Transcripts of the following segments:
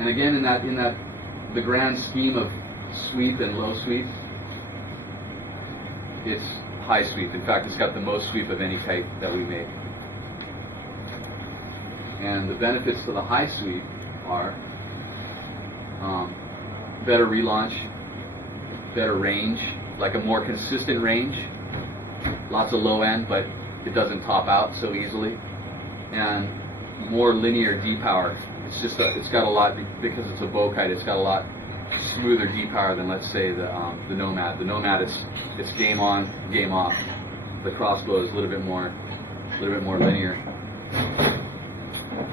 And again, in that the grand scheme of sweep and low sweep, it's high sweep. In fact, it's got the most sweep of any kite that we make. And the benefits to the high sweep are better relaunch, better range, like a more consistent range, lots of low end, but it doesn't top out so easily, and more linear D-power. It's just it's got a lot, because it's a bow kite, it's got a lot smoother D-power than, let's say, the Nomad. The Nomad, it's game on, game off. The Crossbow is a little bit more linear.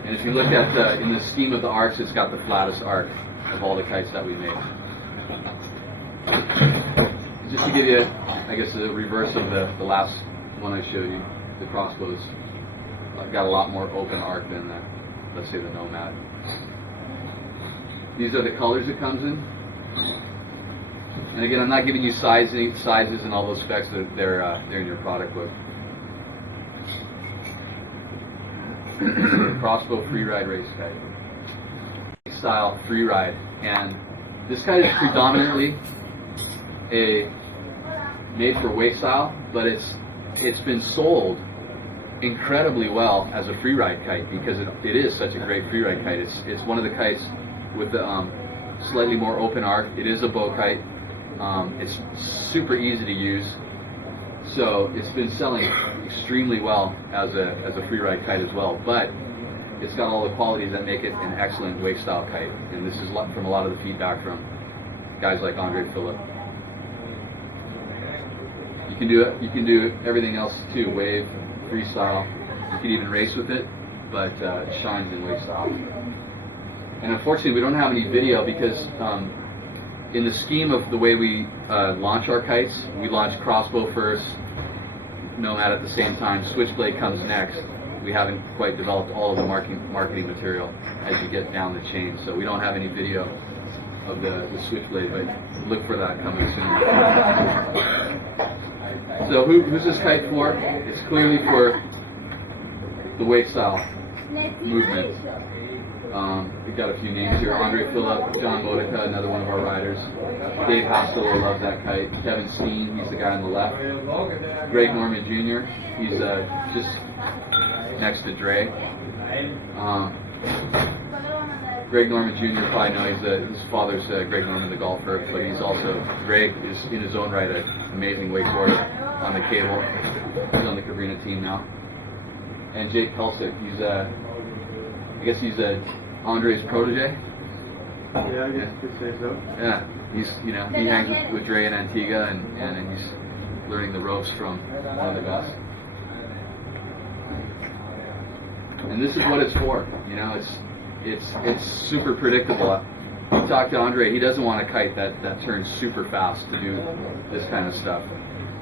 And if you look at in the scheme of the arcs, it's got the flattest arc of all the kites that we make. Just to give you, I guess, the reverse of the last one I showed you, the Crossbow's got a lot more open arc than let's say the Nomad. These are the colors it comes in. And again, I'm not giving you sizes and all those specs. They're in your product book. Crossbow freeride race kite, style freeride, and this kite is predominantly made for wake style, but it's been sold incredibly well as a freeride kite because it is such a great freeride kite. It's one of the kites with the slightly more open arc. It is a bow kite. It's super easy to use, so it's been selling extremely well as a freeride kite as well. But it's got all the qualities that make it an excellent wake style kite, and this is from a lot of the feedback from guys like Andre Phillip. You can do everything else too, wave, freestyle. You can even race with it, but it shines in wake style. And unfortunately, we don't have any video because in the scheme of the way we launch our kites, we launch Crossbow first, Nomad at the same time, Switchblade comes next. We haven't quite developed all of the marketing material as you get down the chain, so we don't have any video of the Switchblade, but look for that coming soon. So who's this kite for? It's clearly for the wake style movement. We've got a few names here: Andre Phillip, John Modica, another one of our riders. Dave Haskell loves that kite. Kevin Steen, he's the guy on the left. Greg Norman Jr., he's just next to Dre. Greg Norman Jr., you probably know, his father's Greg Norman, the golfer, but Greg is in his own right an amazing wakeboarder on the cable. He's on the Cabrinha team now. And Jake Kelsick, I guess he's Andre's protege. Yeah, I guess you could say so. Yeah, he hangs with Dre in Antigua, and he's learning the ropes from one of the best. And this is what it's for. It's super predictable. You talk to Andre, he doesn't want a kite that turns super fast to do this kind of stuff.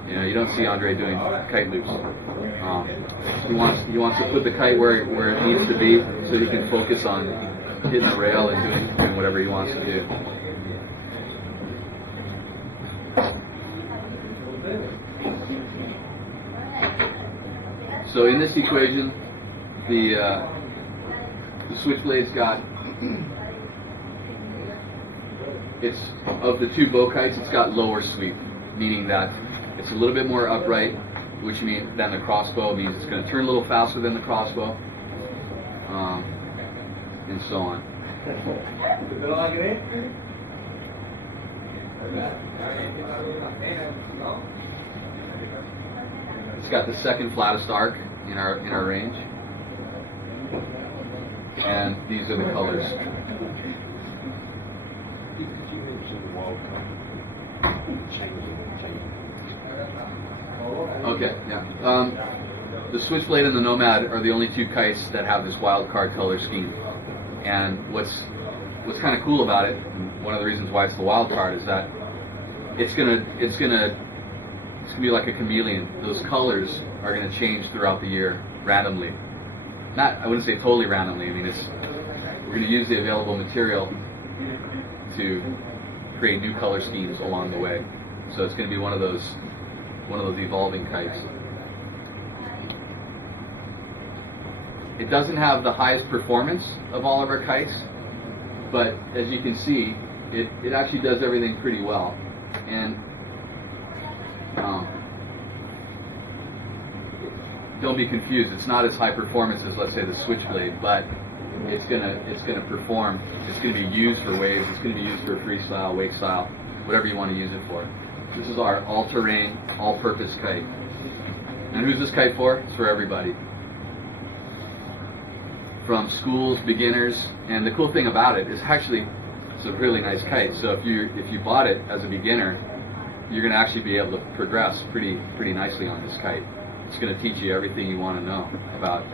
You don't see Andre doing kite loops. He wants to put the kite where it needs to be, so he can focus on hitting the rail and doing whatever he wants to do. So in this equation, the Switchblade's got, it's of the two bow kites, it's got lower sweep, meaning that it's a little bit more upright, which means than the Crossbow, means it's going to turn a little faster than the Crossbow, and so on. It's got the second flattest arc in our range, and these are the colors. Okay, yeah. The Switchblade and the Nomad are the only two kites that have this wild card color scheme. And what's kind of cool about it, and one of the reasons why it's the wild card, is that it's gonna be like a chameleon. Those colors are gonna change throughout the year randomly. I wouldn't say totally randomly. I mean, we're gonna use the available material to create new color schemes along the way. So it's gonna be one of those evolving kites. It doesn't have the highest performance of all of our kites, but as you can see, it actually does everything pretty well. And don't be confused. It's not as high performance as, let's say, the Switchblade, but it's gonna perform. It's gonna be used for waves. It's gonna be used for freestyle, wake style, whatever you want to use it for. This is our all-terrain, all-purpose kite. And who's this kite for? It's for everybody. From schools, beginners, and the cool thing about it is actually it's a really nice kite. So if you bought it as a beginner, you're going to actually be able to progress pretty nicely on this kite. It's going to teach you everything you want to know about,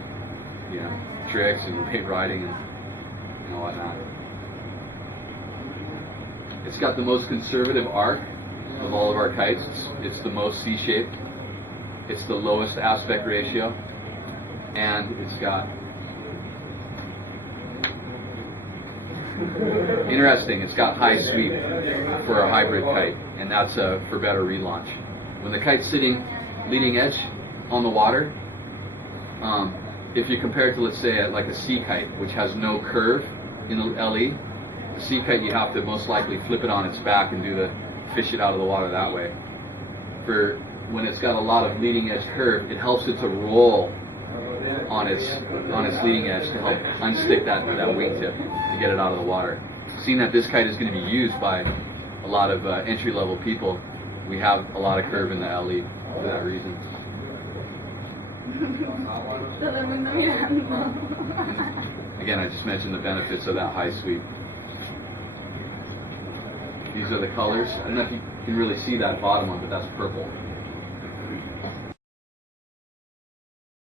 tricks and wave riding and whatnot. It's got the most conservative arc of all of our kites. It's the most C-shaped. It's the lowest aspect ratio, and it's got interesting. It's got high sweep for a hybrid kite, and that's for better relaunch. When the kite's sitting leading edge on the water, if you compare it to, let's say, like a sea kite, which has no curve in the LE, the sea kite you have to most likely flip it on its back and fish it out of the water that way. For when it's got a lot of leading edge curve, it helps it to roll on its leading edge to help unstick that wingtip to get it out of the water. Seeing that this kite is going to be used by a lot of entry-level people, we have a lot of curve in the LE for that reason. Again, I just mentioned the benefits of that high sweep. These are the colors. I don't know if you can really see that bottom one, but that's purple.